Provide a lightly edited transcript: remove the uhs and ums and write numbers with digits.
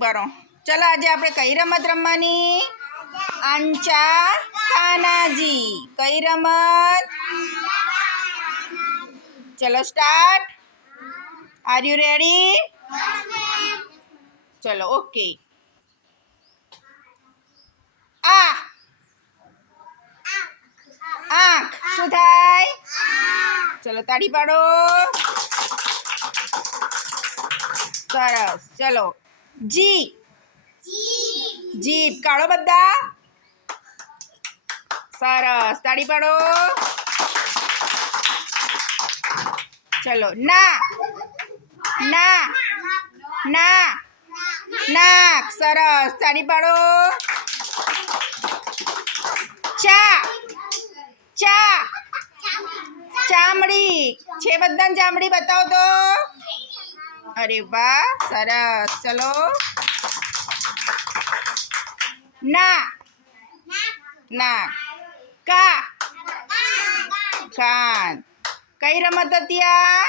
બરો ચલો આજે આપણે કઈ રમત રમવાની? આંચા કાનાજી. કઈ રમત? ચલો સ્ટાર્ટ. Are you ready? ચલો ઓકે. આ આંખ શું થાય? ચલો તાળી પાડો. સરસ. ચલો જી જીભ કાઢો બધા. સરસ તાળી પાડો. ચલો ના ના ના નાક. સરસ તાળી પાડો. ચા ચા ચામડી છે બધાને ચામડી બતાવો તો. અરે વાહ સરસ. ચલો ના ના કા કાન. કઈ રમત હતી આ?